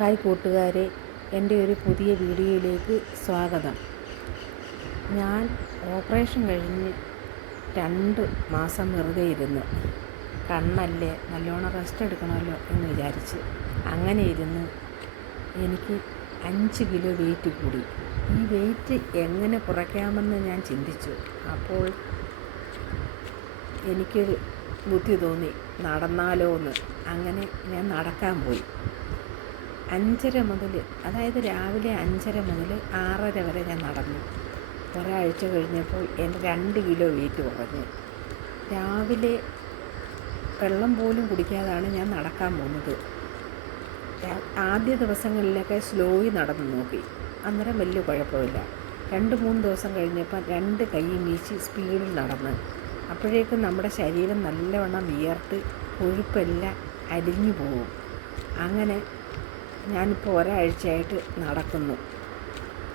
Hi കൂട്ടുകാരെ, എൻ്റെ ഒരു പുതിയ വീഡിയോയിലേക്ക് സ്വാഗതം. ഞാൻ ഓപ്പറേഷൻ കഴിഞ്ഞ് 2 മാസം വെറുതെ ഇരുന്ന്, കണ്ണല്ലേ നല്ലോണം റെസ്റ്റ് എടുക്കണമല്ലോ എന്ന് വിചാരിച്ച് അങ്ങനെ ഇരുന്ന് എനിക്ക് 5 കിലോ വെയിറ്റ് കൂടി. ഈ വെയിറ്റ് എങ്ങനെ കുറയ്ക്കാമെന്ന് ഞാൻ ചിന്തിച്ചു. അപ്പോൾ എനിക്കൊരു ബുദ്ധി തോന്നി, നടന്നാലോ എന്ന്. അങ്ങനെ ഞാൻ നടക്കാൻ പോയി. 5:30 മുതൽ, അതായത് രാവിലെ 5:30 മുതൽ 6:30 വരെ ഞാൻ നടന്നു. ഒരാഴ്ച കഴിഞ്ഞപ്പോൾ എൻ്റെ 2 കിലോ വെയിറ്റ് കുറഞ്ഞു. രാവിലെ വെള്ളം പോലും കുടിക്കാതാണ് ഞാൻ നടക്കാൻ പോകുന്നത്. ആദ്യ ദിവസങ്ങളിലൊക്കെ സ്ലോയി നടന്നു നോക്കി, അന്നേരം വലിയ കുഴപ്പമില്ല. 2-3 ദിവസം കഴിഞ്ഞപ്പോൾ 2 കൈയും വീശി സ്പീഡിൽ നടന്ന്, അപ്പോഴേക്കും നമ്മുടെ ശരീരം നല്ലവണ്ണം വിയർത്ത് കൊഴുപ്പെല്ലാം അലിഞ്ഞു പോകും. അങ്ങനെ ഞാനിപ്പോൾ ഒരാഴ്ചയായിട്ട് നടക്കുന്നു.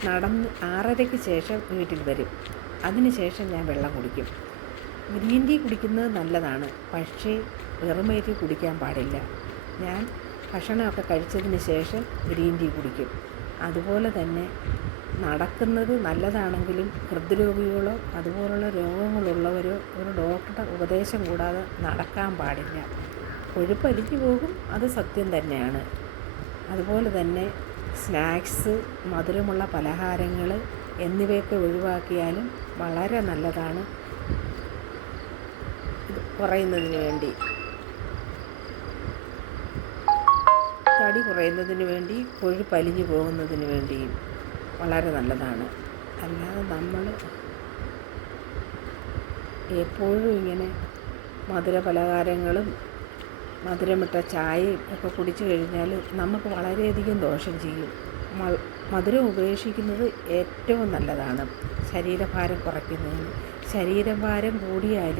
നടന്ന് 6:30-ക്ക് ശേഷം വീട്ടിൽ വരും. അതിന് ശേഷം ഞാൻ വെള്ളം കുടിക്കും. ഗ്രീൻ ടീ കുടിക്കുന്നത് നല്ലതാണ്, പക്ഷേ വെറും വയറ്റിൽ കുടിക്കാൻ പാടില്ല. ഞാൻ ഭക്ഷണമൊക്കെ കഴിച്ചതിന് ശേഷം ഗ്രീൻ ടീ കുടിക്കും. അതുപോലെ തന്നെ നടക്കുന്നത് നല്ലതാണെങ്കിലും ഹൃദ്രോഗികളോ അതുപോലുള്ള രോഗങ്ങളുള്ളവരോ ഒരു ഡോക്ടറുടെ ഉപദേശം കൂടാതെ നടക്കാൻ പാടില്ല. കൊഴുപ്പലിഞ്ഞു പോകും, അത് സത്യം തന്നെയാണ്. അതുപോലെ തന്നെ സ്നാക്സ്, മധുരമുള്ള പലഹാരങ്ങൾ എന്നിവയൊക്കെ ഒഴിവാക്കിയാലും വളരെ നല്ലതാണ്. ഇത് കുറയുന്നതിന് വേണ്ടി, തടി കുറയുന്നതിന് വേണ്ടി, കൊഴുപ്പലിഞ്ഞു പോകുന്നതിന് വേണ്ടിയും വളരെ നല്ലതാണ്. അല്ലാതെ നമ്മൾ എപ്പോഴും ഇങ്ങനെ മധുര പലഹാരങ്ങളും മധുരമിട്ട ചായയും ഒക്കെ കുടിച്ചു കഴിഞ്ഞാൽ നമുക്ക് വളരെയധികം ദോഷം ചെയ്യും. മധുരം ഉപേക്ഷിക്കുന്നത് ഏറ്റവും നല്ലതാണ് ശരീരഭാരം കുറയ്ക്കുന്നതിന്. ശരീരഭാരം കൂടിയാൽ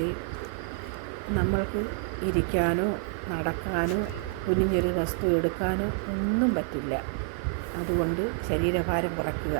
നമ്മൾക്ക് ഇരിക്കാനോ നടക്കാനോ കുനിഞ്ഞൊരു വസ്തു എടുക്കാനോ ഒന്നും പറ്റില്ല. അതുകൊണ്ട് ശരീരഭാരം കുറയ്ക്കുക.